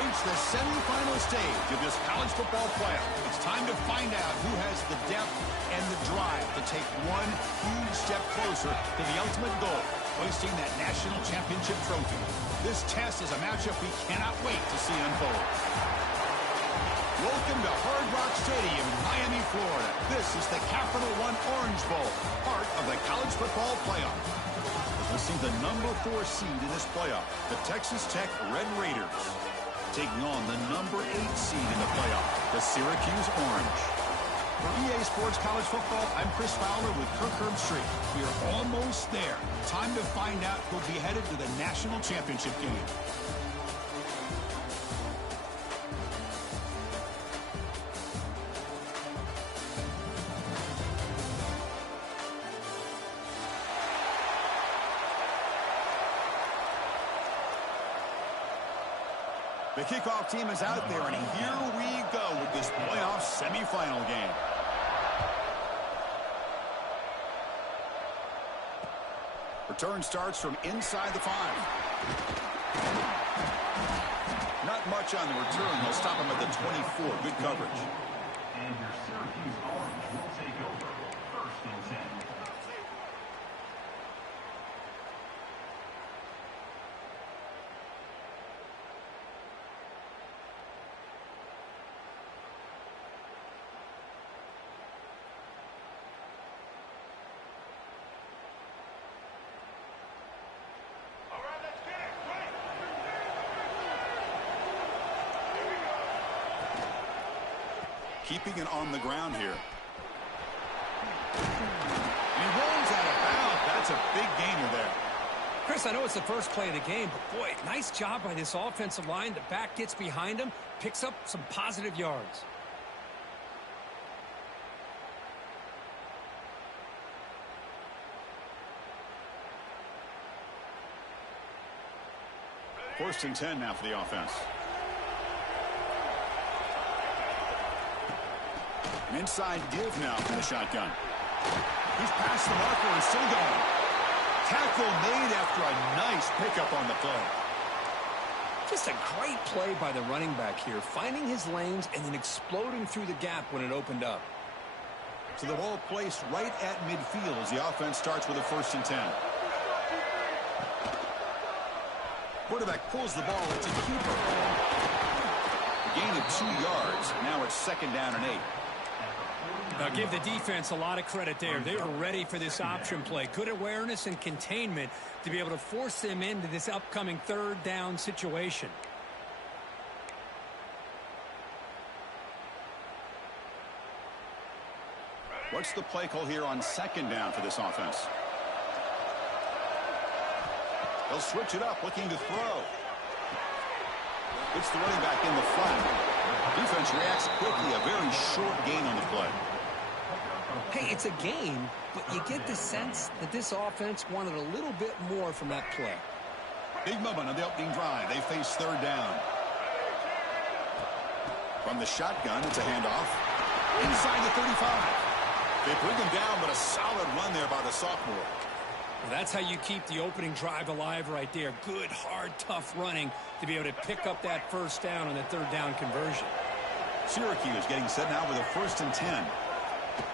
reached the semifinal stage of this college football playoff. It's time to find out who has the depth and the drive to take one huge step closer to the ultimate goal, hoisting that national championship trophy. This test is a matchup we cannot wait to see unfold. Welcome to Hard Rock Stadium in Miami, Florida. This is the Capital One Orange Bowl, part of the college football playoff. We'll see the number 4 seed in this playoff, the Texas Tech Red Raiders, taking on the number 8 seed in the playoff, the Syracuse Orange. For EA Sports College Football, I'm Chris Fowler with Kirk Herbstreit. We are almost there. Time to find out who'll be headed to the national championship game. The kickoff team is out there, and here we go with this playoff semifinal game. Return starts from inside the 5. Not much on the return. They'll stop him at the 24. Good coverage. And your Syracuse Orange will take over. First and 10. Keeping it on the ground here. And he rolls out of bounds. That's a big gainer there. Chris, I know it's the first play of the game, but boy, nice job by this offensive line. The back gets behind him, picks up some positive yards. First and 10 now for the offense. An inside give now from the shotgun. He's past the marker and still going. Tackle made after a nice pickup on the play. Just a great play by the running back here, finding his lanes and then exploding through the gap when it opened up. So the ball placed right at midfield as the offense starts with a first and 10. Quarterback pulls the ball. It's a keeper. A gain of 2 yards. Now it's second down and 8. Now give the defense a lot of credit there. They were ready for this option play. Good awareness and containment to be able to force them into this upcoming third down situation. What's the play call here on second down for this offense? They'll switch it up, looking to throw. It's the running back in the flat. Defense reacts quickly. A very short gain on the play. Hey, it's a game, but you get the sense that this offense wanted a little bit more from that play. Big moment on the opening drive. They face third down. From the shotgun, it's a handoff. Inside the 35. They bring him down, but a solid run there by the sophomore. Well, that's how you keep the opening drive alive right there. Good, hard, tough running to be able to pick up that first down on the third down conversion. Syracuse getting set now with a first and 10.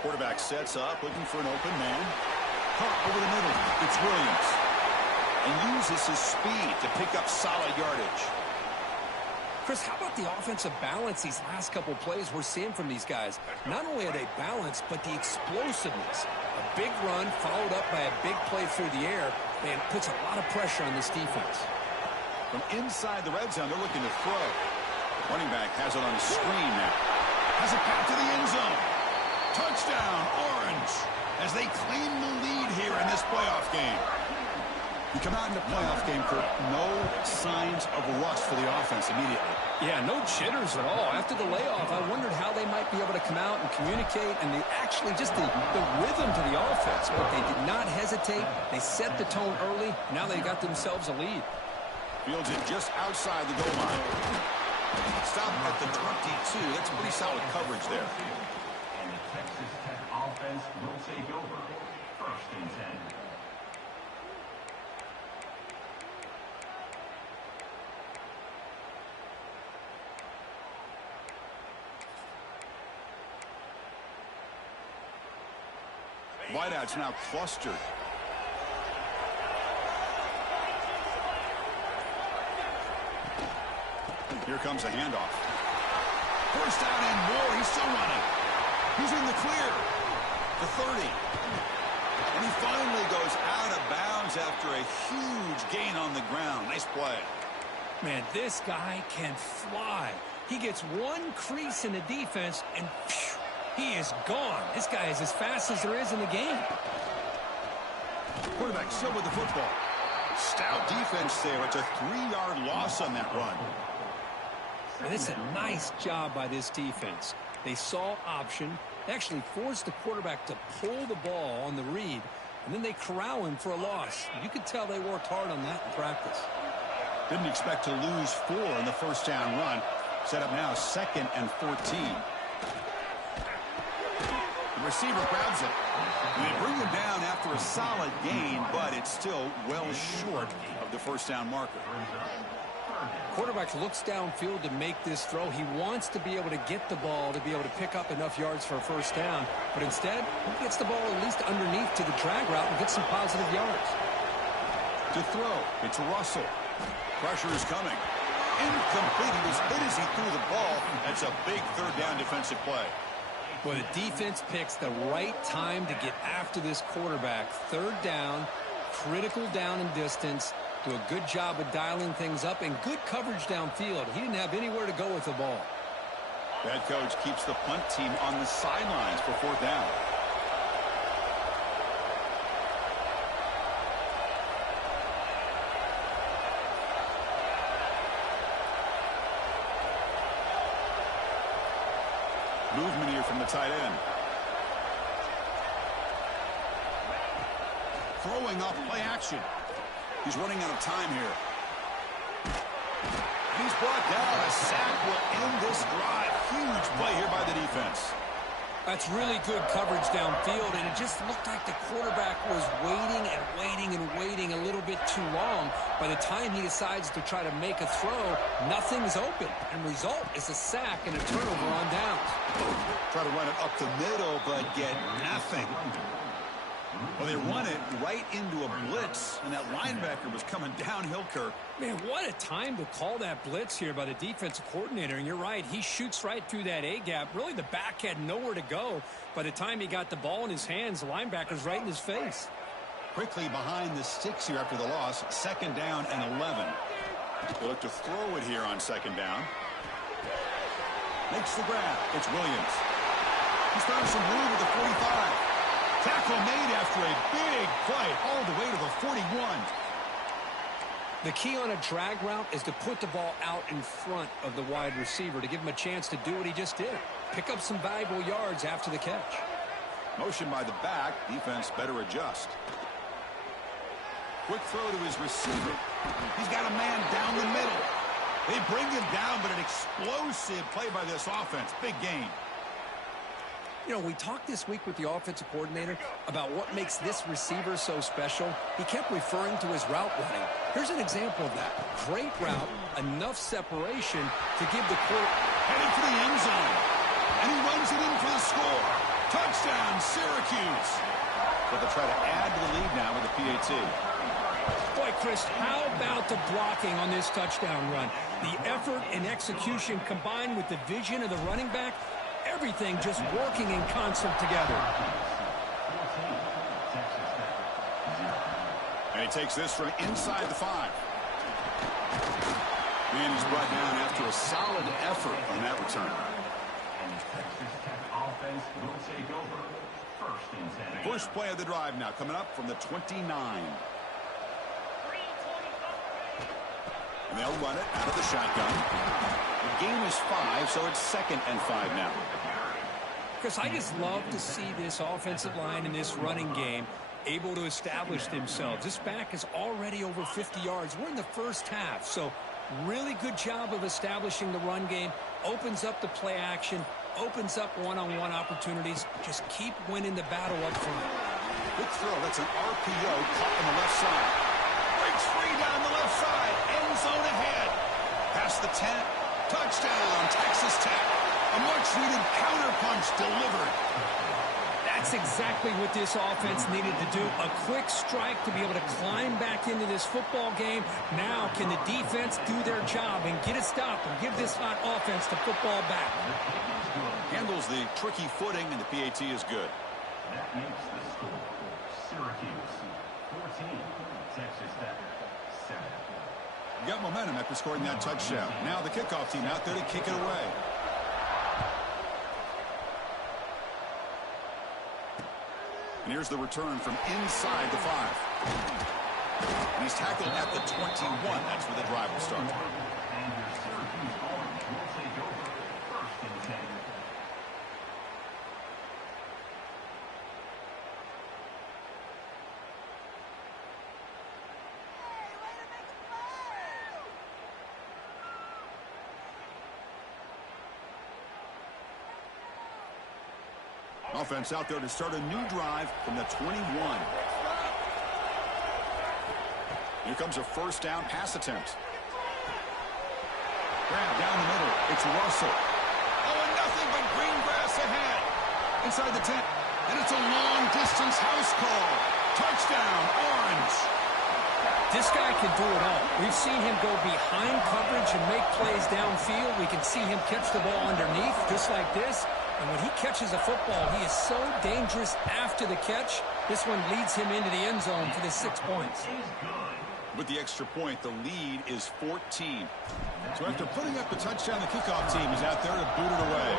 Quarterback sets up, looking for an open man. Caught over the middle. It's Williams. And uses his speed to pick up solid yardage. Chris, how about the offensive balance these last couple plays we're seeing from these guys? Not only are they balanced, but the explosiveness. A big run followed up by a big play through the air, and puts a lot of pressure on this defense. From inside the red zone, they're looking to throw. Running back has it on a screen now. Has it back to the end zone. Touchdown, Orange, as they claim the lead here in this playoff game. You come out in the playoff game, Kirk, no signs of rust for the offense immediately. Yeah, no jitters at all. After the layoff, I wondered how they might be able to come out and communicate, and actually just the rhythm to the offense. But they did not hesitate. They set the tone early. Now they got themselves a lead. Fields it just outside the goal line. Stop at the 22. That's pretty solid coverage there. And the Texas Tech offense will take over. First and 10. wideouts now clustered. Here comes a handoff. First down and more. He's still running. He's in the clear. The 30. And he finally goes out of bounds after a huge gain on the ground. Nice play. Man, this guy can fly. He gets one crease in the defense, and phew, he is gone. This guy is as fast as there is in the game. Quarterback still with the football. Stout defense there. It's a 3-yard loss on that run. And it's a nice job by this defense. They saw option. They actually forced the quarterback to pull the ball on the read, and then they corral him for a loss. You could tell they worked hard on that in practice. Didn't expect to lose 4 in the first down run. Set up now 2nd and 14. The receiver grabs it. And they bring him down after a solid gain, but it's still well short of the first down marker. Quarterback looks downfield to make this throw. He wants to be able to get the ball to be able to pick up enough yards for a first down. But instead, he gets the ball at least underneath to the drag route and gets some positive yards. To throw, it's Russell. Pressure is coming. Incomplete. He was hit as he threw the ball. That's a big third down defensive play. Well, the defense picks the right time to get after this quarterback. Third down, critical down and distance. Do a good job of dialing things up and good coverage downfield. He didn't have anywhere to go with the ball. The head coach keeps the punt team on the sidelines for 4th down. Movement here from the tight end. Throwing off play action. He's running out of time here. He's brought down. A sack will end this drive. Huge play here by the defense. That's really good coverage downfield, and it just looked like the quarterback was waiting and waiting and waiting a little bit too long. By the time he decides to try to make a throw, nothing's open, and result is a sack and a turnover on downs. Try to run it up the middle, but get nothing. Well, they run it right into a blitz, and that linebacker was coming downhill, Kirk. Man, what a time to call that blitz here by the defensive coordinator. And you're right, he shoots right through that A-gap. Really, the back had nowhere to go. By the time he got the ball in his hands, the linebacker's right in his face. Quickly behind the sticks here after the loss. 2nd down and 11. They look to throw it here on 2nd down. Makes the grab. It's Williams. He's found some room at the 45. Tackle made after a big play all the way to the 41. The key on a drag route is to put the ball out in front of the wide receiver to give him a chance to do what he just did. Pick up some valuable yards after the catch. Motion by the back. Defense better adjust. Quick throw to his receiver. He's got a man down the middle. They bring him down, but an explosive play by this offense. Big gain. You know, we talked this week with the offensive coordinator about what makes this receiver so special. He kept referring to his route running. Here's an example of that. Great route, enough separation to give the court. Heading for the end zone. And he runs it in for the score. Touchdown, Syracuse. But they'll try to add to the lead now with a PAT. Boy, Chris, how about the blocking on this touchdown run? The effort and execution combined with the vision of the running back, everything just working in concert together. And he takes this from inside the 5. And he's brought down after a solid effort on that return. And the Texas Tech offense will take over. 1st and 10. First play of the drive now coming up from the 29. And they'll run it out of the shotgun. The game is 5, so it's 2nd and 5 now. Chris, I just love to see this offensive line in this running game able to establish themselves. This back is already over 50 yards. We're in the first half, so really good job of establishing the run game. Opens up the play action, opens up one-on-one opportunities. Just keep winning the battle up front. Good throw. That's an RPO caught on the left side. Breaks free down the left side. End zone ahead. Past the 10. Touchdown, Texas Tech. A much-needed counterpunch delivered. That's exactly what this offense needed to do. A quick strike to be able to climb back into this football game. Now can the defense do their job and get a stop and give this hot offense the football back? Handles the tricky footing, and the PAT is good. That makes the score Syracuse 14, Texas Tech 7. You got momentum after scoring that touchdown. Now the kickoff team out there to kick it away. And here's the return from inside the 5. And he's tackled at the 21. That's where the drive will start. And your Syracuse Orange will take over first and 10. Offense out there to start a new drive from the 21. Here comes a first down pass attempt. Grab down the middle. It's Russell. Oh, and nothing but green grass ahead. Inside the 10. And it's a long-distance house call. Touchdown, Orange. This guy can do it all. We've seen him go behind coverage and make plays downfield. We can see him catch the ball underneath, just like this. And when he catches a football, he is so dangerous after the catch. This one leads him into the end zone for the 6 points. With the extra point, the lead is 14. So after putting up the touchdown, the kickoff team is out there to boot it away.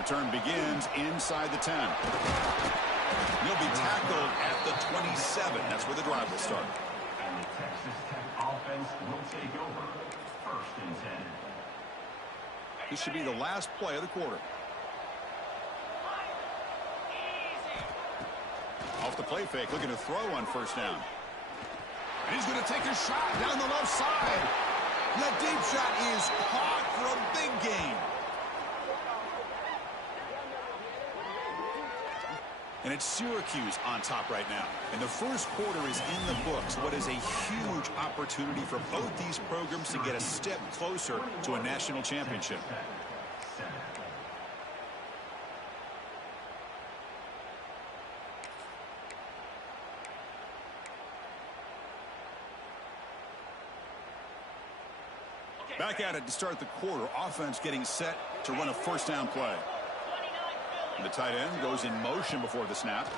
Return begins inside the 10. He'll be tackled at the 27. That's where the drive will start. And the Texas Tech offense will take over first and 10. This should be the last play of the quarter. Off the play fake, looking to throw on first down. And he's going to take a shot down the left side. That deep shot is caught for a big gain. And it's Syracuse on top right now. And the first quarter is in the books. What is a huge opportunity for both these programs to get a step closer to a national championship. Back at it to start the quarter. Offense getting set to run a first down play. And the tight end goes in motion before the snap.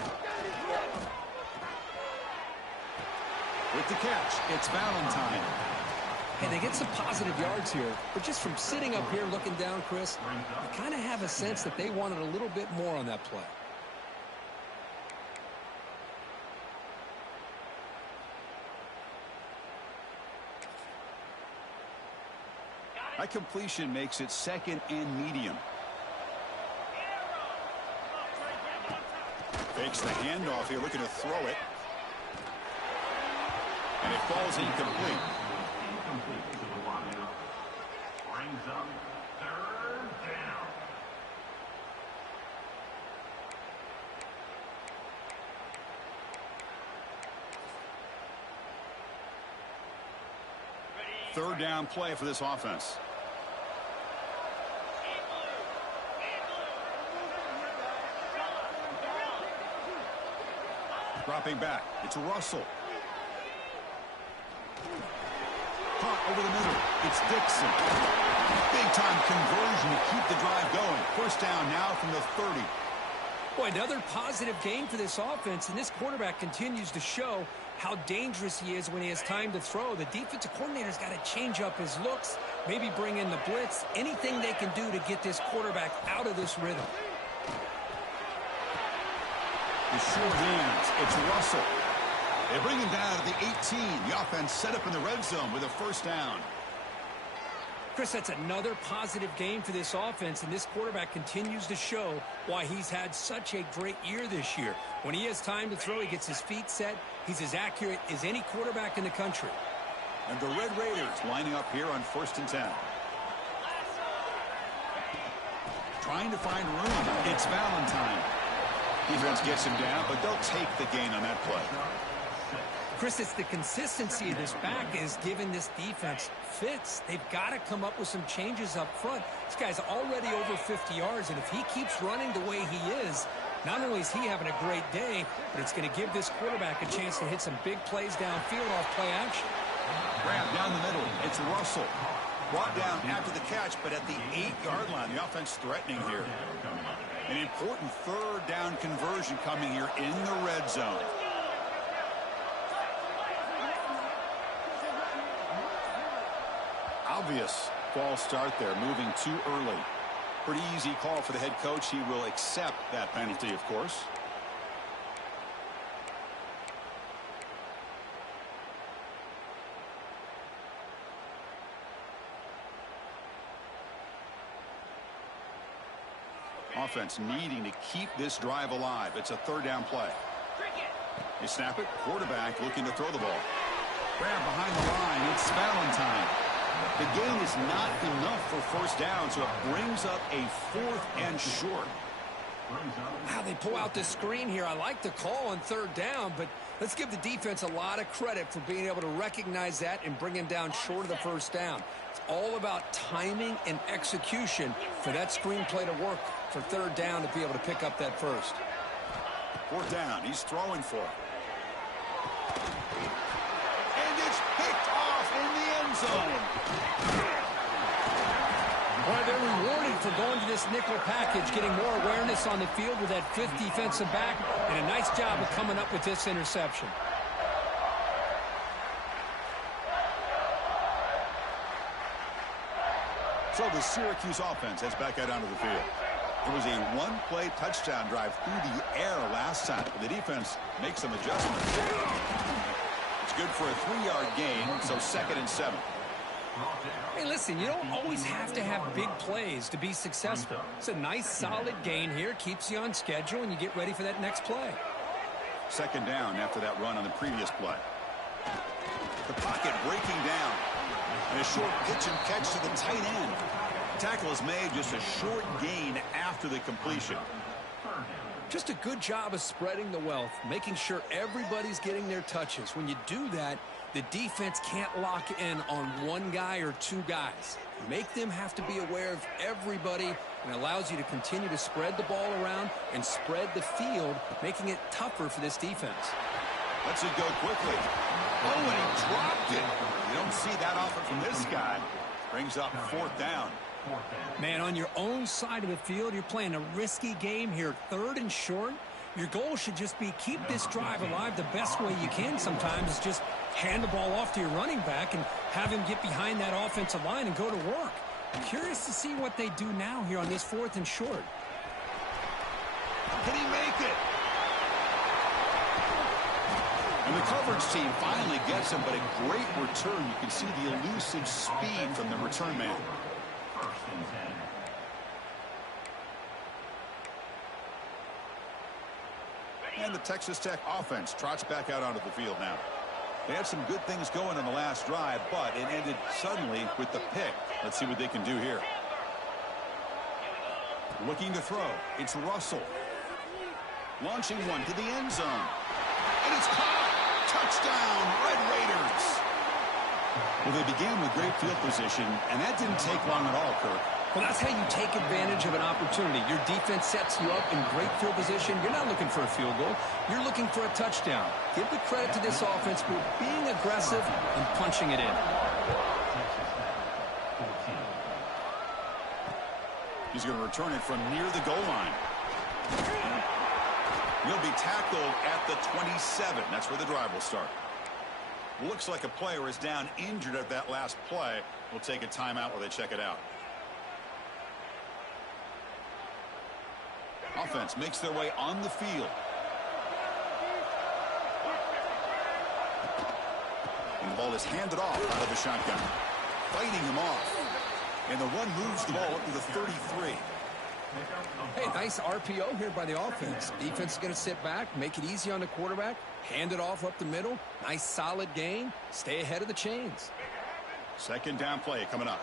With the catch, it's Valentine. Hey, they get some positive yards here, but just from sitting up here looking down, Chris, I kind of have a sense that they wanted a little bit more on that play. That completion makes it second and medium. Fakes the handoff here, looking to throw it. And it falls incomplete. Incomplete to the wideout. Brings up third down. Third down play for this offense. Dropping back. It's Russell. Caught over the middle. It's Dixon. Big-time conversion to keep the drive going. First down now from the 30. Boy, another positive game for this offense, and this quarterback continues to show how dangerous he is when he has time to throw. The defensive coordinator's got to change up his looks, maybe bring in the blitz, anything they can do to get this quarterback out of this rhythm. The short hands. It's Russell. They bring him down at the 18. The offense set up in the red zone with a first down. Chris, that's another positive game for this offense, and this quarterback continues to show why he's had such a great year this year. When he has time to throw, he gets his feet set. He's as accurate as any quarterback in the country. And the Red Raiders lining up here on first and 10. Trying to find room. It's Valentine. Defense gets him down, but they'll take the gain on that play. Chris, it's the consistency of this back is giving this defense fits. They've got to come up with some changes up front. This guy's already over 50 yards, and if he keeps running the way he is, not only is he having a great day, but it's going to give this quarterback a chance to hit some big plays downfield off play action. Grab down the middle. It's Russell. Brought down after the catch, but at the 8-yard line, the offense threatening here. An important third down conversion coming here in the red zone. Obvious false start there, moving too early. Pretty easy call for the head coach. He will accept that penalty, of course. Offense needing to keep this drive alive. It's a third down play. They snap it. Quarterback looking to throw the ball. Grab behind the line. It's Valentine. The gain is not enough for first down, so it brings up a 4th and short. Wow, they pull out the screen here. I like the call on third down, but let's give the defense a lot of credit for being able to recognize that and bring him down short of the first down. It's all about timing and execution for that screenplay to work for third down to be able to pick up that first. 4th down. He's throwing for it. And it's picked off in the end zone. Well, they're rewarded for going to this nickel package, getting more awareness on the field with that 5th defensive back, and a nice job of coming up with this interception. So the Syracuse offense heads back out onto the field. It was a one-play touchdown drive through the air last time. The defense makes some adjustments. It's good for a 3-yard gain, so 2nd and 7. Hey, listen, you don't always have to have big plays to be successful. It's a nice, solid gain here. Keeps you on schedule, and you get ready for that next play. 2nd down after that run on the previous play. The pocket breaking down. And a short pitch and catch to the tight end. Tackle is made, just a short gain after the completion. Just a good job of spreading the wealth, making sure everybody's getting their touches. When you do that, the defense can't lock in on one guy or two guys. Make them have to be aware of everybody, and allows you to continue to spread the ball around and spread the field, making it tougher for this defense. Lets it go quickly. Oh, and he dropped it. You don't see that often from this guy. Brings up 4th down. Man, on your own side of the field, you're playing a risky game here. 3rd and short. Your goal should just be keep this drive alive the best way you can sometimes is just hand the ball off to your running back and have him get behind that offensive line and go to work. I'm curious to see what they do now here on this 4th and short. Can he make it? And the coverage team finally gets him, but a great return. You can see the elusive speed from the return man. And the Texas Tech offense trots back out onto the field now. They had some good things going in the last drive, but it ended suddenly with the pick. Let's see what they can do here. Looking to throw. It's Russell. Launching one to the end zone. And it's caught. Touchdown, Red Raiders. Well, they began with great field position, and that didn't take long at all, Kirk. Well, that's how you take advantage of an opportunity. Your defense sets you up in great field position. You're not looking for a field goal. You're looking for a touchdown. Give the credit to this offense for being aggressive and punching it in. He's going to return it from near the goal line. He'll be tackled at the 27. That's where the drive will start. Looks like a player is down injured at that last play. We'll take a timeout while they check it out. Offense makes their way on the field. And the ball is handed off out of the shotgun. Fighting him off. And the one moves the ball up to the 33. Hey, nice RPO here by the offense. Defense is going to sit back, make it easy on the quarterback, hand it off up the middle. Nice solid gain. Stay ahead of the chains. 2nd down play coming up.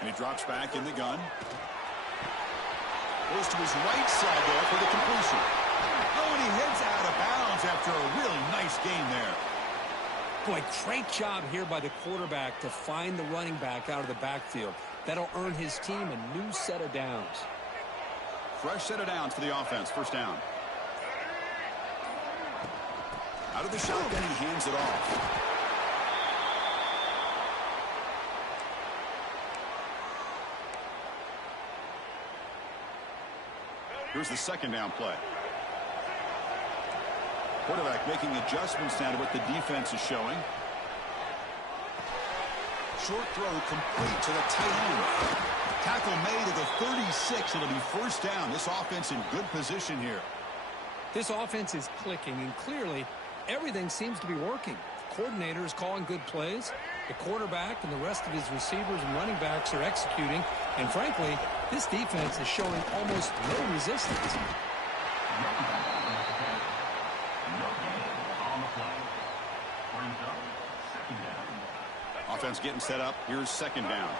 And he drops back in the gun. Goes to his right side there for the completion. Oh, and he heads out of bounds after a really nice game there. Boy, great job here by the quarterback to find the running back out of the backfield. That'll earn his team a new set of downs. Fresh set of downs for the offense. First down. Out of the shotgun, he hands it off. Here's the second down play. Quarterback making adjustments now to what the defense is showing. Short throw complete to the tight end. Tackle made at the 36. It'll be first down. This offense in good position here. This offense is clicking, and clearly everything seems to be working. The coordinator is calling good plays. The quarterback and the rest of his receivers and running backs are executing. And frankly, this defense is showing almost no resistance. Offense getting set up. Here's second down.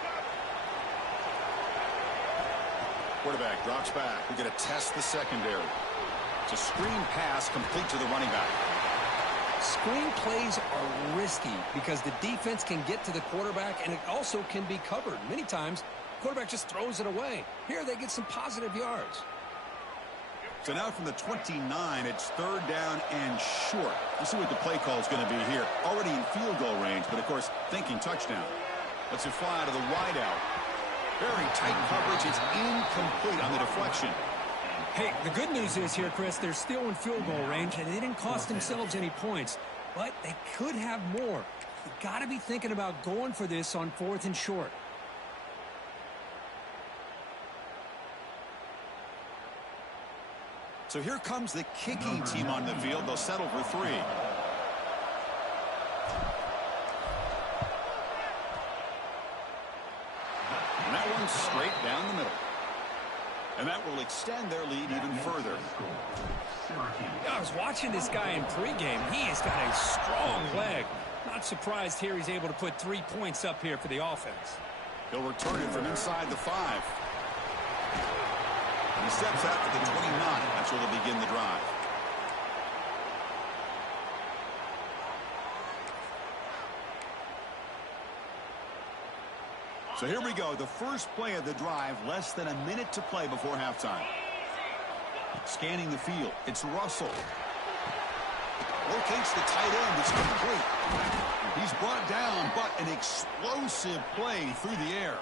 Quarterback drops back. We're going to test the secondary. It's a screen pass complete to the running back. Screen plays are risky because the defense can get to the quarterback, and it also can be covered. Many times, the quarterback just throws it away. Here, they get some positive yards. So now from the 29, it's third down and short. Let's see what the play call is going to be here. Already in field goal range, but of course, thinking touchdown. Let's it fly to the wide out. Very tight coverage. It's incomplete on the deflection. Hey, the good news is here, Chris, they're still in field goal range, and they didn't cost themselves any points. But they could have more. You got to be thinking about going for this on fourth and short. So here comes the kicking team on the field. They'll settle for three. And that one's straight down the middle. And that will extend their lead even further. I was watching this guy in pregame. He has got a strong leg. Not surprised here he's able to put 3 points up here for the offense. He'll return it from inside the 5. He steps out to the 29. That's where they'll begin the drive. So here we go. The first play of the drive. Less than a minute to play before halftime. Scanning the field. It's Russell. Locates the tight end. It's complete. He's brought down, but an explosive play through the air.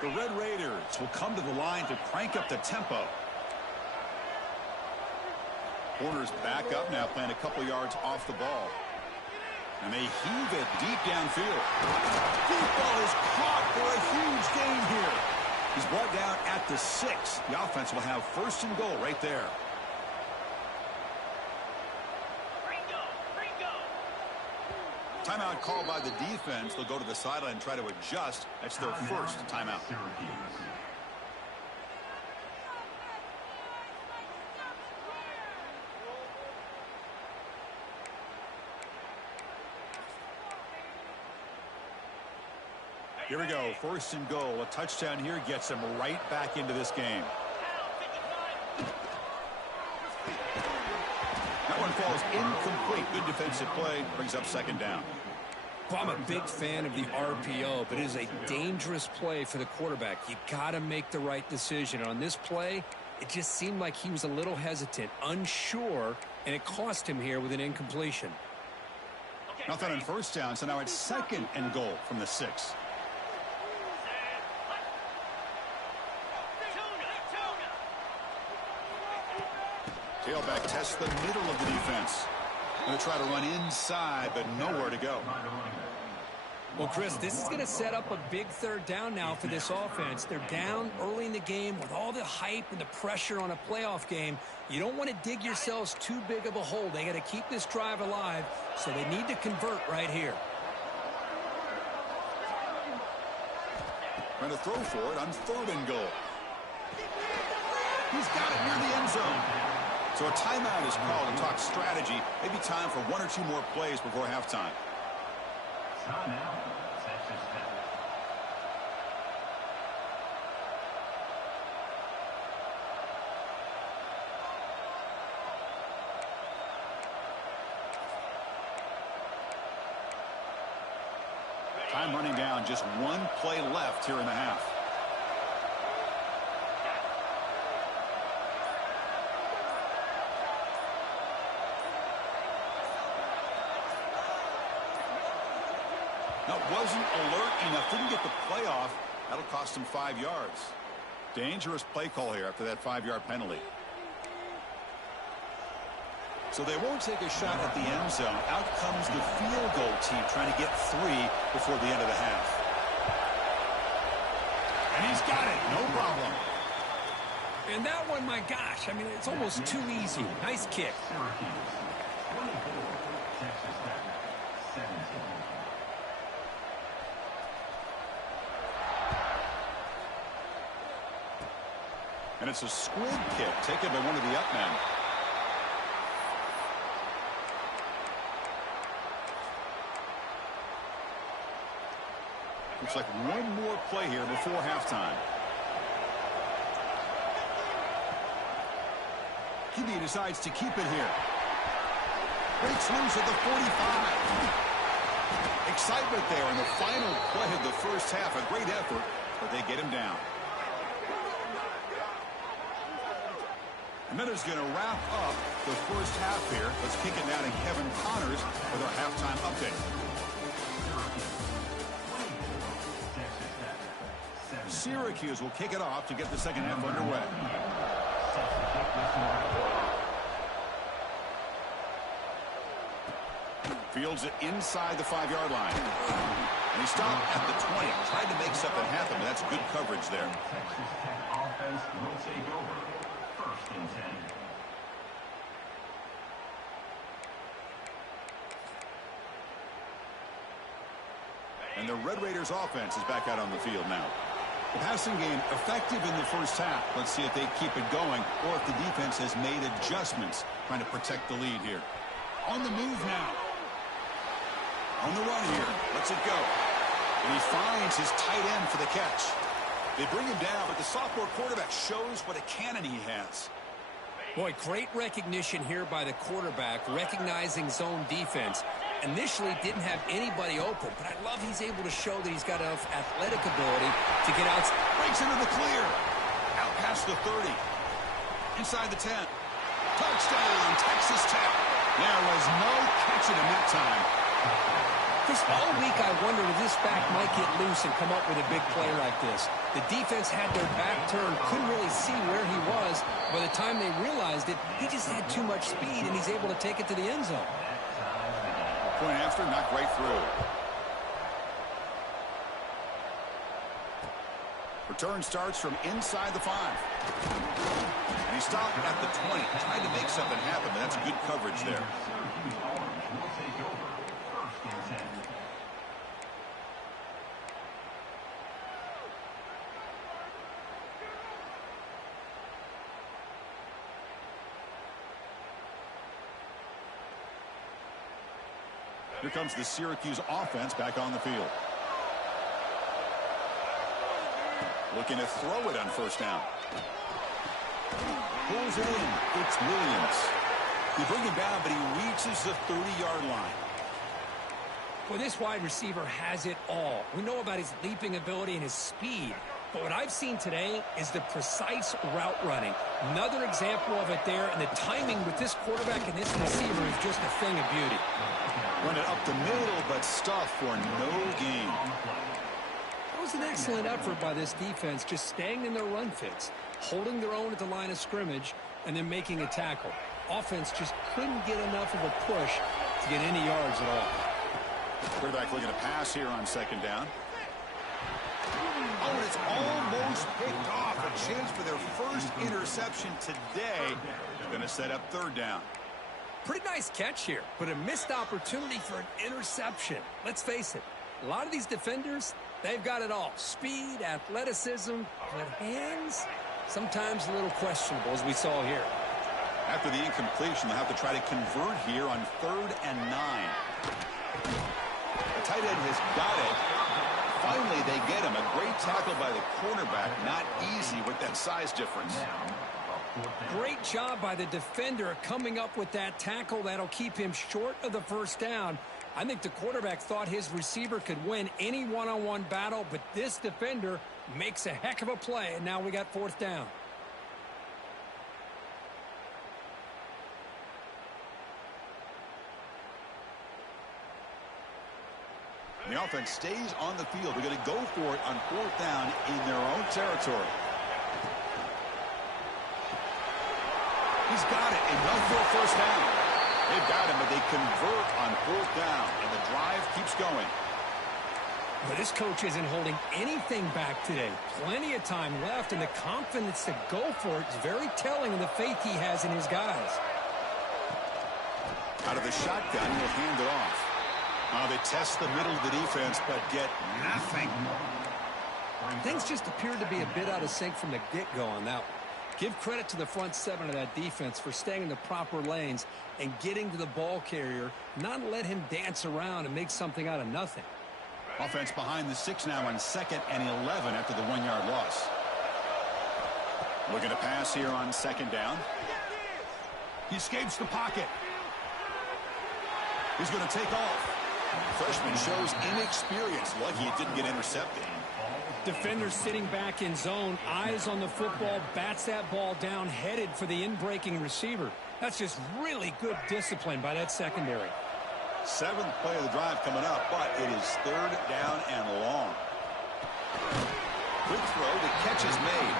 The Red Raiders will come to the line to crank up the tempo. Corners back up now, playing a couple yards off the ball. And they heave it deep downfield. Deep ball is caught for a huge gain here. He's brought down at the 6. The offense will have first and goal right there. Timeout called by the defense. They'll go to the sideline and try to adjust. That's their first timeout. Here we go. First and goal. A touchdown here gets them right back into this game. That one falls incomplete. Good defensive play. Brings up second down. Well, I'm a big fan of the RPO, but it is a dangerous play for the quarterback. You got to make the right decision. On this play, it just seemed like he was a little hesitant, unsure, and it cost him here with an incompletion. Nothing on first down, so now it's second and goal from the 6. Tailback tests the middle of the defense. Going to try to run inside, but nowhere to go. Well, Chris, this is going to set up a big third down now for this offense. They're down early in the game with all the hype and the pressure on a playoff game. You don't want to dig yourselves too big of a hole. They got to keep this drive alive, so they need to convert right here. Trying to throw for it on third and goal. He's got it near the end zone. So a timeout is called to talk strategy. Maybe time for 1 or 2 more plays before halftime. Timeout, Texas Tech. Time running down, just one play left here in the half. Now, wasn't alert enough, didn't get the play off. That'll cost him 5 yards. Dangerous play call here after that 5-yard penalty. So they won't take a shot at the end zone. Out comes the field goal team trying to get 3 before the end of the half. And he's got it, no problem. And that one, my gosh, I mean, it's almost too easy. Nice kick. Texas Tech, 17. And it's a squib kick taken by one of the up men. Looks like one more play here before halftime. Kibbe decides to keep it here. Breaks loose at the 45. Excitement there in the final play of the first half. A great effort, but they get him down. And then is going to wrap up the first half here. Let's kick it down to Kevin Connors with our halftime update. Syracuse will kick it off to get the second half underway. Fields it inside the 5-yard line. And he stopped at the 20. Tried to make something happen, but that's good coverage there. Texas Tech offense will take over. First and 10. And the Red Raiders offense is back out on the field now. The passing game effective in the first half. Let's see if they keep it going or if the defense has made adjustments trying to protect the lead here. On the move now. On the run here. Lets it go. And he finds his tight end for the catch. They bring him down, but the sophomore quarterback shows what a cannon he has. Boy, great recognition here by the quarterback, recognizing zone defense. Initially didn't have anybody open, but I love he's able to show that he's got enough athletic ability to get out. Breaks into the clear. Out past the 30. Inside the 10. Touchdown, Texas Tech. There was no catching him that time. Chris, all week I wondered if this back might get loose and come up with a big play like this. The defense had their back turned, couldn't really see where he was. By the time they realized it, he just had too much speed, and he's able to take it to the end zone. Point after, knocked right through. Return starts from inside the 5. And he stopped at the 20. Tried to make something happen, but that's good coverage there. Here comes the Syracuse offense back on the field. Looking to throw it on first down. Pulls it in. It's Williams. They bring him down, but he reaches the 30-yard line. Well, this wide receiver has it all. We know about his leaping ability and his speed. But what I've seen today is the precise route running. Another example of it there, and the timing with this quarterback and this receiver is just a thing of beauty. Run it up the middle, but stuff for no gain. That was an excellent effort by this defense, just staying in their run fits, holding their own at the line of scrimmage, and then making a tackle. Offense just couldn't get enough of a push to get any yards at all. Quarterback looking to pass here on second down. Oh, and it's almost picked off. A chance for their first interception today. They're going to set up third down. Pretty nice catch here, but a missed opportunity for an interception. Let's face it, a lot of these defenders, they've got it all. Speed, athleticism, but hands, sometimes a little questionable, as we saw here. After the incompletion, they'll have to try to convert here on 3rd and 9. The tight end has got it. Finally, they get him. A great tackle by the cornerback. Not easy with that size difference. Great job by the defender coming up with that tackle that'll keep him short of the first down. I think the quarterback thought his receiver could win any one-on-one battle, but this defender makes a heck of a play, and now we got fourth down. The offense stays on the field. They're going to go for it on fourth down in their own territory. He's got it, enough for a first down. They've got him, but they convert on fourth down, and the drive keeps going. Well, this coach isn't holding anything back today. Plenty of time left, and the confidence to go for it is very telling of the faith he has in his guys. Out of the shotgun, he'll hand it off. They test the middle of the defense, but get nothing. Things just appeared to be a bit out of sync from the get-go on that one. Give credit to the front seven of that defense for staying in the proper lanes and getting to the ball carrier, not let him dance around and make something out of nothing. Offense behind the 6 now on 2nd and 11 after the 1-yard loss. Looking to pass here on 2nd down. He escapes the pocket. He's going to take off. Freshman shows inexperience. Lucky it didn't get intercepted. Defender sitting back in zone, eyes on the football, bats that ball down, headed for the in-breaking receiver. That's just really good discipline by that secondary. 7th play of the drive coming up, but it is 3rd down and long. Quick throw, the catch is made.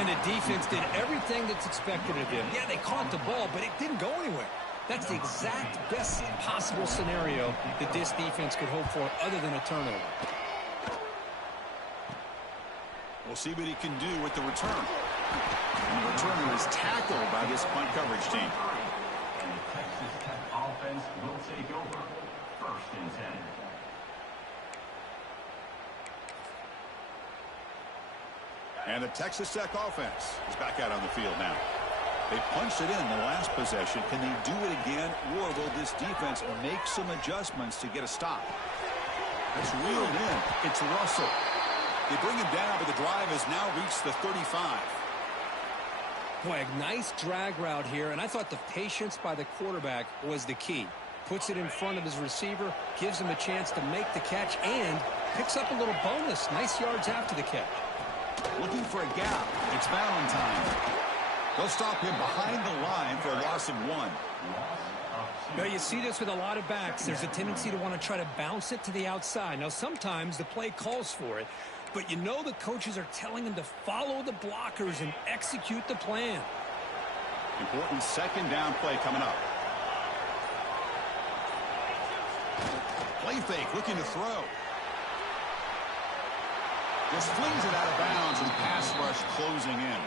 And the defense did everything that's expected of them. Yeah, they caught the ball, but it didn't go anywhere. That's the exact best possible scenario that this defense could hope for other than a turnover. We'll see what he can do with the return. And the returner is tackled by this punt coverage team. And the Texas Tech offense will take over. 1st and 10. And the Texas Tech offense is back out on the field now. They punched it in the last possession. Can they do it again, or will this defense make some adjustments to get a stop? It's reeled in. It's Russell. They bring him down, but the drive has now reached the 35. Boy, a nice drag route here, and I thought the patience by the quarterback was the key. Puts it in front of his receiver, gives him a chance to make the catch, and picks up a little bonus. Nice yards after the catch. Looking for a gap. It's Valentine. They'll stop him behind the line for a loss of 1. Now, you see this with a lot of backs. There's a tendency to want to try to bounce it to the outside. Now, sometimes the play calls for it, but you know the coaches are telling them to follow the blockers and execute the plan. Important 2nd down play coming up. Play fake, looking to throw. Just flings it out of bounds, and pass rush closing in.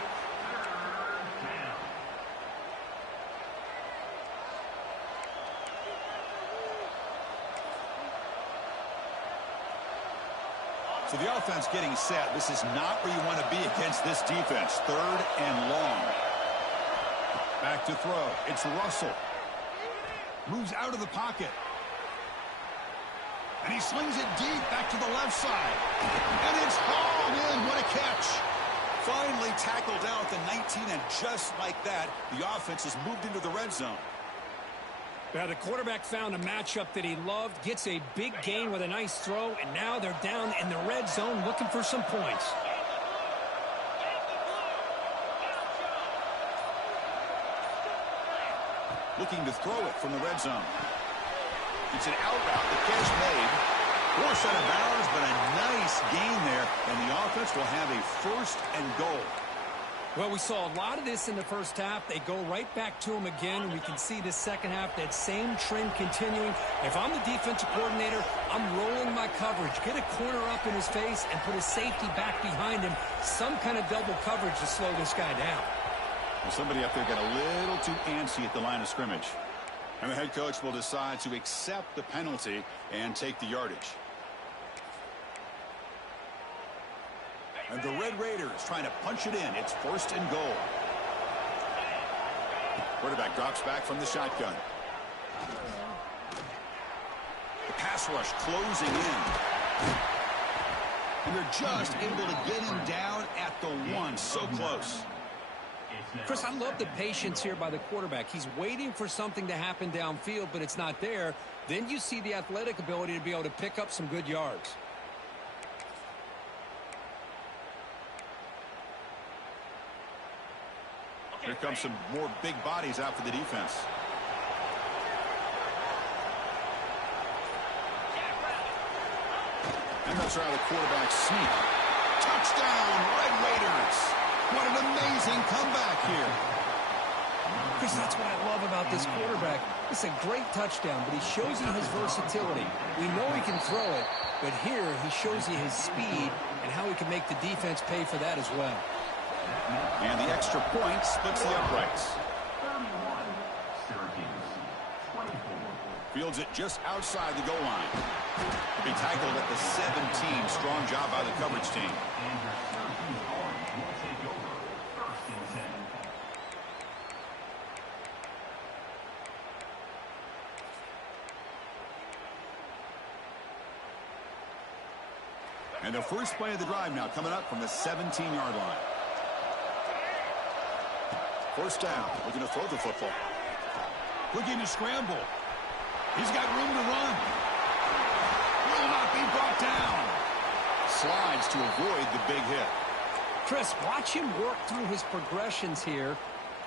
So the offense getting set. This is not where you want to be against this defense. 3rd and long. Back to throw. It's Russell. Moves out of the pocket. And he slings it deep back to the left side. And it's hauled in. What a catch. Finally tackled out at the 19, and just like that, the offense has moved into the red zone. Now, the quarterback found a matchup that he loved, gets a big gain with a nice throw, and now they're down in the red zone looking for some points. Looking to throw it from the red zone. It's an out route. The catch made. Forced out of bounds, but a nice gain there, and the offense will have a 1st and goal. Well, we saw a lot of this in the first half. They go right back to him again, and we can see the second half, that same trend continuing. If I'm the defensive coordinator, I'm rolling my coverage. Get a corner up in his face and put his safety back behind him. Some kind of double coverage to slow this guy down. Well, somebody up there got a little too antsy at the line of scrimmage. And the head coach will decide to accept the penalty and take the yardage. And the Red Raiders trying to punch it in. It's 1st and goal. Quarterback drops back from the shotgun. The pass rush closing in. And they're just able to get him down at the 1. So close. Chris, I love the patience here by the quarterback. He's waiting for something to happen downfield, but it's not there. Then you see the athletic ability to be able to pick up some good yards. Here comes some more big bodies out for the defense. And they'll try the quarterback sneak. Touchdown, Red Raiders. What an amazing comeback here. Chris, that's what I love about this quarterback. It's a great touchdown, but he shows you his versatility. We know he can throw it, but here he shows you his speed and how he can make the defense pay for that as well. And the extra point splits the uprights. Fields it just outside the goal line. He'll be tackled at the 17. Strong job by the coverage team. And the first play of the drive now coming up from the 17-yard line. First down, looking to throw the football. Looking to scramble. He's got room to run. Will not be brought down. Slides to avoid the big hit. Chris, watch him work through his progressions here.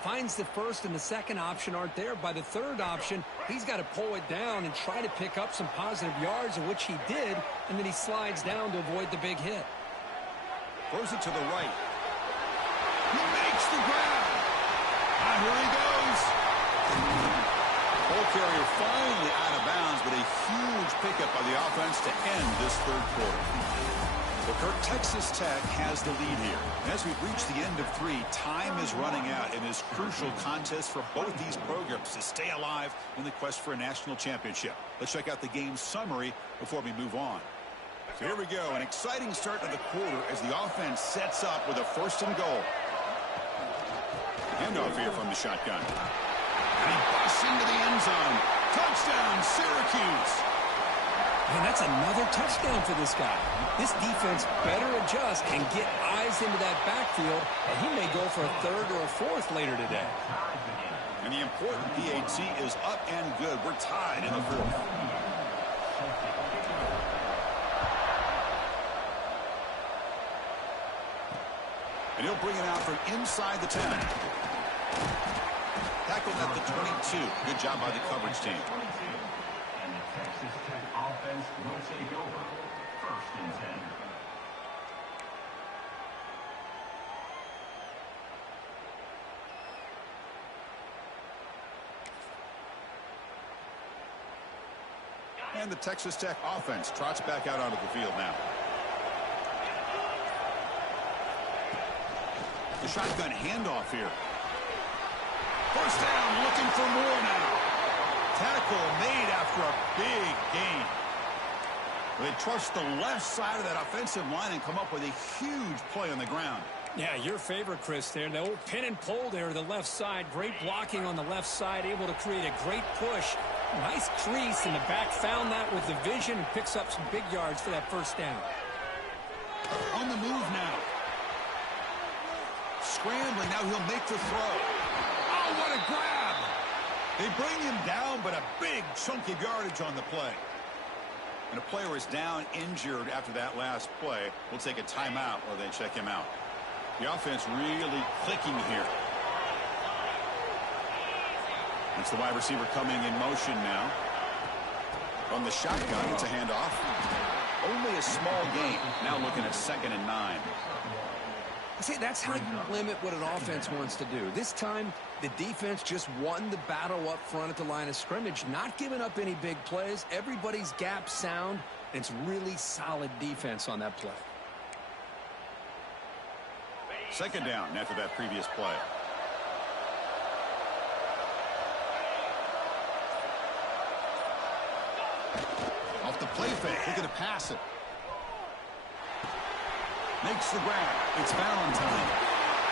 Finds the first and the second option aren't there. By the third option, he's got to pull it down and try to pick up some positive yards, of which he did, and then he slides down to avoid the big hit. Throws it to the right. He makes the grab. And here he goes. Ball carrier finally out of bounds, but a huge pickup by the offense to end this third quarter. Well, Kirk, Texas Tech has the lead here. And as we've reached the end of 3, time is running out in this crucial contest for both these programs to stay alive in the quest for a national championship. Let's check out the game summary before we move on. So here we go, an exciting start to the quarter as the offense sets up with a first and goal. Handoff here from the shotgun. And he busts into the end zone. Touchdown, Syracuse. Man, that's another touchdown for this guy. This defense better adjust and get eyes into that backfield, and he may go for a third or a fourth later today. And the important PAT is up and good. We're tied in the fourth. And he'll bring it out from inside the 10. Tackled at the 22. Good job by the coverage team. And the Texas Tech offense will take over. First and 10. And the Texas Tech offense trots back out onto the field now. The shotgun handoff here. First down, looking for more now. Tackle made after a big gain. They trust the left side of that offensive line and come up with a huge play on the ground. Yeah, your favorite, Chris, there. The old pin and pull there to the left side. Great blocking on the left side, able to create a great push. Nice crease in the back, found that with the vision and picks up some big yards for that first down. On the move now. Scrambling, now he'll make the throw. Oh, what a grab! They bring him down, but a big chunk of yardage on the play. And a player is down injured after that last play. We'll take a timeout while they check him out. The offense really clicking here. It's the wide receiver coming in motion now. From the shotgun, it's a handoff. Only a small gain. Now looking at 2nd and 9. See, that's how you limit what an offense wants to do. This time, the defense just won the battle up front at the line of scrimmage, not giving up any big plays. Everybody's gap sound, and it's really solid defense on that play. 2nd down after that previous play. Off the play fake, looking to pass it. Makes the grab. It's Valentine.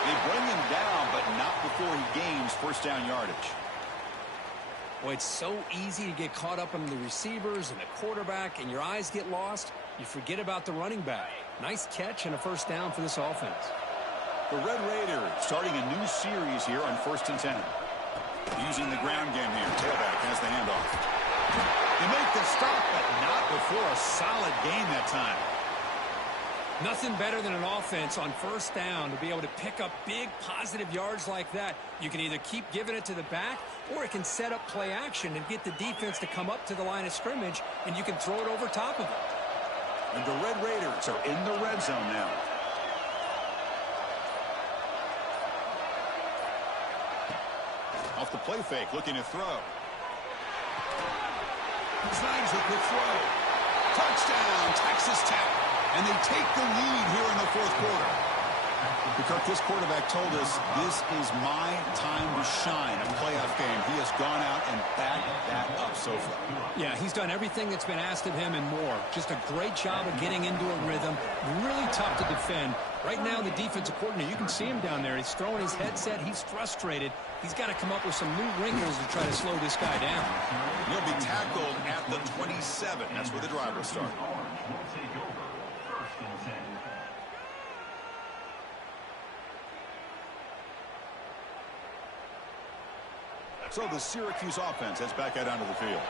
They bring him down, but not before he gains first down yardage. Well, it's so easy to get caught up on the receivers and the quarterback, and your eyes get lost. You forget about the running back. Nice catch and a first down for this offense. The Red Raiders starting a new series here on 1st and 10. Using the ground game here. Tailback has the handoff. They make the stop, but not before a solid gain that time. Nothing better than an offense on first down to be able to pick up big positive yards like that. You can either keep giving it to the back, or it can set up play action and get the defense to come up to the line of scrimmage, and you can throw it over top of it. And the Red Raiders are in the red zone now. Off the play fake, looking to throw. Snags a quick throw. Touchdown, Texas Tech. And they take the lead here in the fourth quarter. Because this quarterback told us this is my time to shine, a playoff game. He has gone out and backed that up so far. Yeah, he's done everything that's been asked of him and more. Just a great job of getting into a rhythm. Really tough to defend. Right now, the defensive coordinator, you can see him down there. He's throwing his headset. He's frustrated. He's got to come up with some new wrinkles to try to slow this guy down. He'll be tackled at the 27. That's where the drive will start. So the Syracuse offense heads back out onto the field.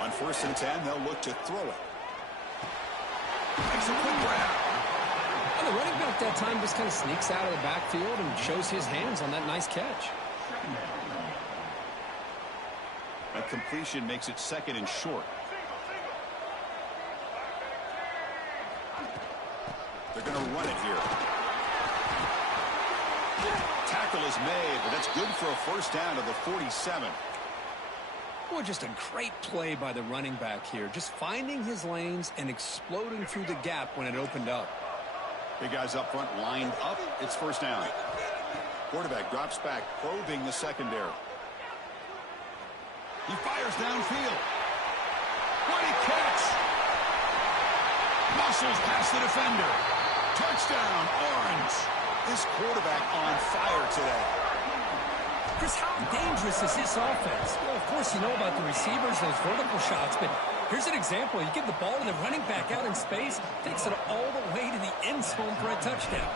On 1st and 10, they'll look to throw it. Makes a quick grab. Well, the running back that time just kind of sneaks out of the backfield and shows his hands on that nice catch. A completion makes it 2nd and short. They're going to run it here. Tackle is made, but that's good for a 1st down to the 47. Boy, just a great play by the running back here. Just finding his lanes and exploding through the gap when it opened up. Big guys up front lined up. It's 1st down. Quarterback drops back, probing the secondary. He fires downfield. What a catch! Muscles past the defender. Touchdown, Orange. This quarterback on fire today. Chris, how dangerous is this offense? Well, of course, you know about the receivers, those vertical shots, but here's an example. You give the ball to the running back out in space, takes it all the way to the end zone for a touchdown.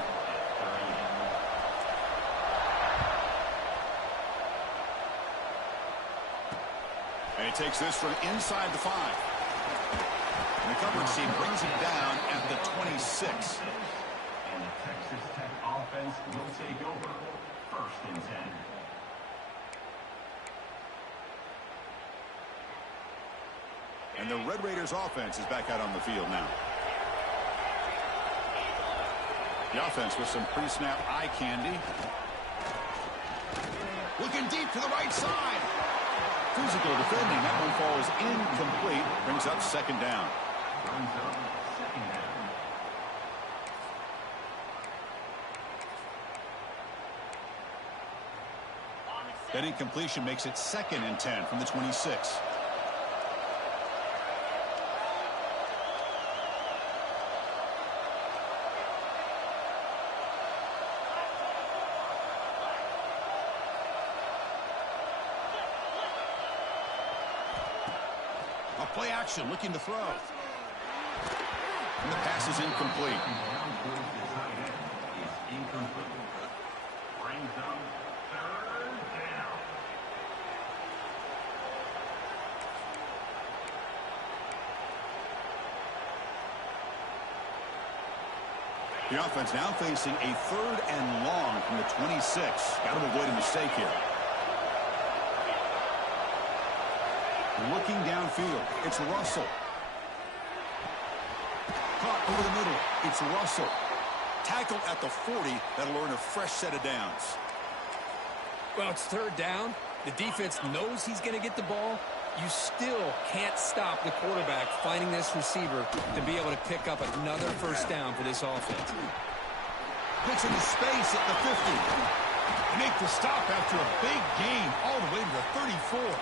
And he takes this from inside the 5. And the coverage team brings him down at the 26. And the Texas Tech offense will take over. 1st and 10. And the Red Raiders offense is back out on the field now. The offense with some pre-snap eye candy. Looking deep to the right side. Physical defending. That one falls incomplete. Brings up 2nd down. Brings up 2nd down. That incompletion makes it 2nd and 10 from the 26. A play action, looking to throw. And the pass is incomplete. Down towards the tight end is incomplete. Brings up 3rd down. The offense now facing a 3rd and long from the 26. Got to avoid a mistake here. Looking downfield. It's Russell. Caught over the middle. It's Russell. Tackled at the 40. That'll earn a fresh set of downs. Well, it's 3rd down. The defense knows he's going to get the ball. You still can't stop the quarterback finding this receiver to be able to pick up another 1st down for this offense. Gets into space at the 50. They make the stop after a big gain all the way to the 34.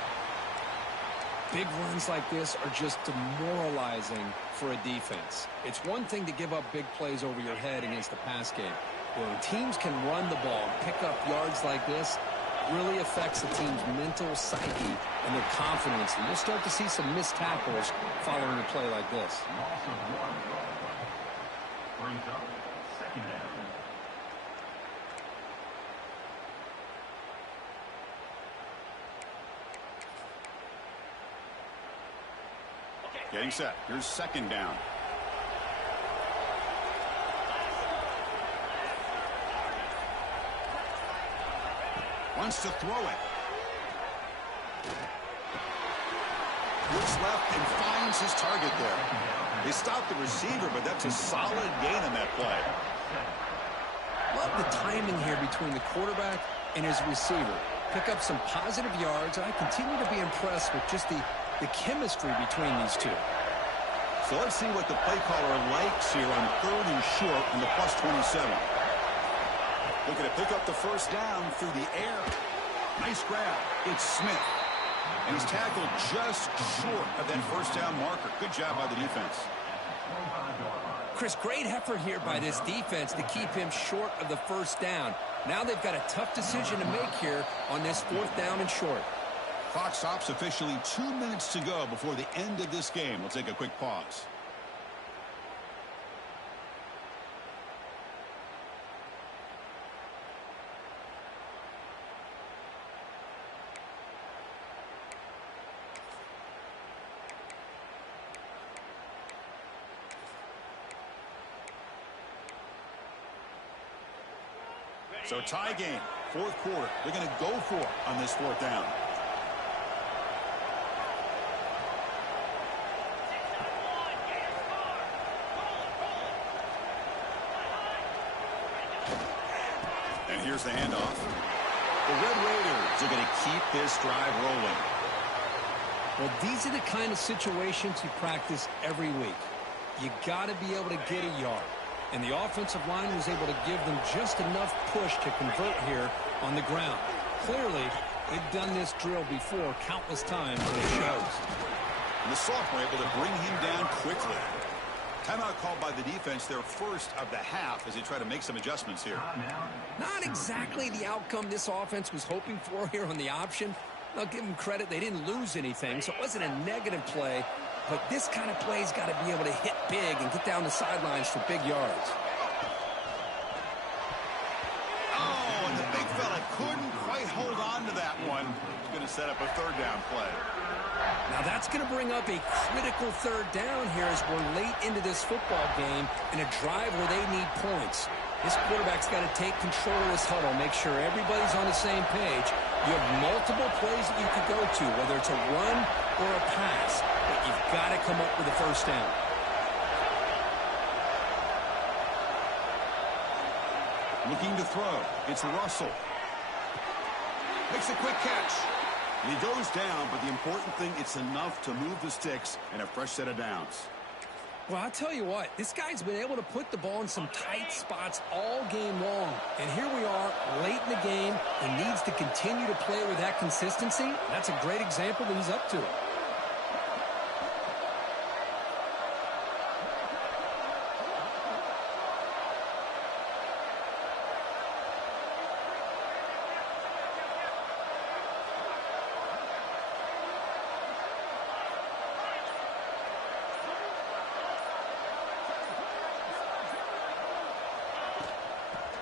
Big runs like this are just demoralizing for a defense. It's one thing to give up big plays over your head against the pass game. But when teams can run the ball, pick up yards like this, it really affects the team's mental psyche and their confidence. And you'll start to see some missed tackles following a play like this. Loss of 1. Brings up 2nd down. Getting set. Here's second down. Wants to throw it. Looks left and finds his target there. They stopped the receiver, but that's a solid gain on that play. Love the timing here between the quarterback and his receiver. Pick up some positive yards, and I continue to be impressed with just the chemistry between these two. So let's see what the play caller likes here on 3rd and short on the +27. Looking to pick up the first down through the air. Nice grab. It's Smith. And he's tackled just short of that first down marker. Good job by the defense. Chris, great effort here by this defense to keep him short of the first down. Now they've got a tough decision to make here on this 4th down and short. Clock stops officially 2 minutes to go before the end of this game. We'll take a quick pause. So tie game, 4th quarter. They're going to go for it on this 4th down. And here's the handoff. The Red Raiders are going to keep this drive rolling. Well, these are the kind of situations you practice every week. You got to be able to get a yard. And the offensive line was able to give them just enough push to convert here on the ground. Clearly, they've done this drill before countless times, and it shows. And the sophomore able to bring him down quickly. Timeout called by the defense, their first of the half, as they try to make some adjustments here. Not exactly the outcome this offense was hoping for here on the option. I'll give them credit. They didn't lose anything, so it wasn't a negative play. But this kind of play's got to be able to hit big and get down the sidelines for big yards. Oh, and the big fella couldn't quite hold on to that one. He's going to set up a 3rd down play. Now that's going to bring up a critical 3rd down here as we're late into this football game in a drive where they need points. This quarterback's got to take control of this huddle, make sure everybody's on the same page. You have multiple plays that you could go to, whether it's a run or a pass. But you've got to come up with a first down. Looking to throw. It's Russell. Makes a quick catch. And he goes down, but the important thing, it's enough to move the sticks and a fresh set of downs. Well, I'll tell you what, this guy's been able to put the ball in some tight spots all game long. And here we are, late in the game. He needs to continue to play with that consistency. That's a great example that he's up to it.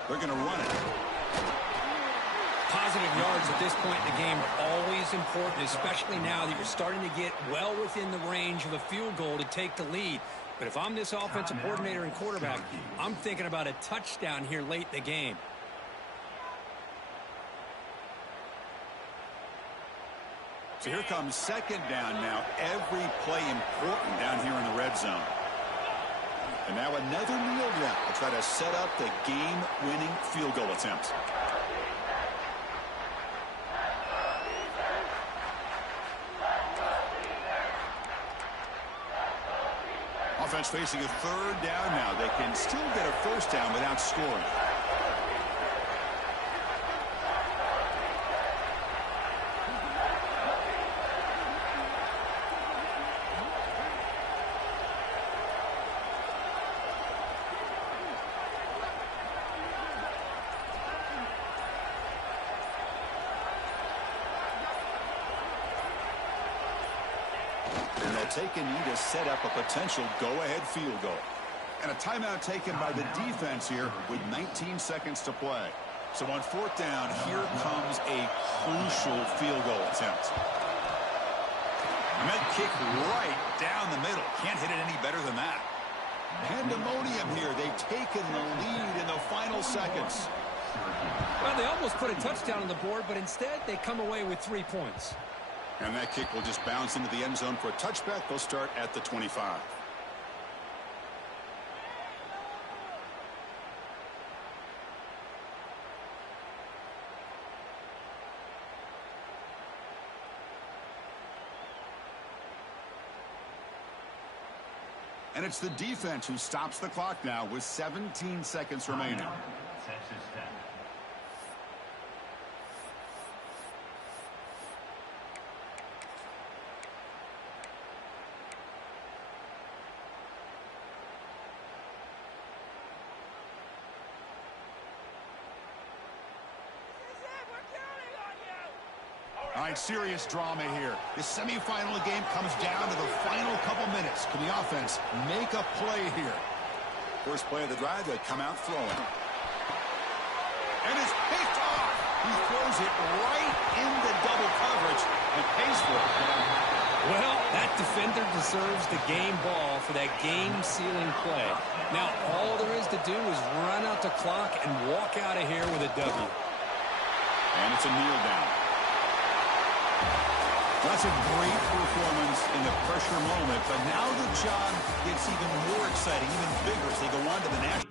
They're going to run it. Positive yards at this point in the game are always important, especially now that you're starting to get well within the range of a field goal to take the lead. But if I'm this offensive coordinator and quarterback, I'm thinking about a touchdown here late in the game. So here comes 2nd down now. Every play important down here in the red zone. And now another kneel down to try to set up the game-winning field goal attempt. Offense facing a 3rd down now. They can still get a first down without scoring. Take a knee to set up a potential go-ahead field goal. And a timeout taken by the defense here with 19 seconds to play. So on 4th down, here comes a crucial field goal attempt. And that kick right down the middle. Can't hit it any better than that. Pandemonium here. They've taken the lead in the final seconds. Well, they almost put a touchdown on the board, but instead they come away with 3 points. And that kick will just bounce into the end zone for a touchback. They'll start at the 25. And it's the defense who stops the clock now with 17 seconds remaining. Texas Tech. All right, serious drama here. The semifinal game comes down to the final couple minutes. Can the offense make a play here? First play of the drive, they come out throwing. And it's picked off. He throws it right into double coverage and pays for it. Well, that defender deserves the game ball for that game-sealing play. Now, all there is to do is run out the clock and walk out of here with a W. And it's a kneel down. That's a great performance in the pressure moment, but now the job gets even more exciting, even bigger as they go on to the national.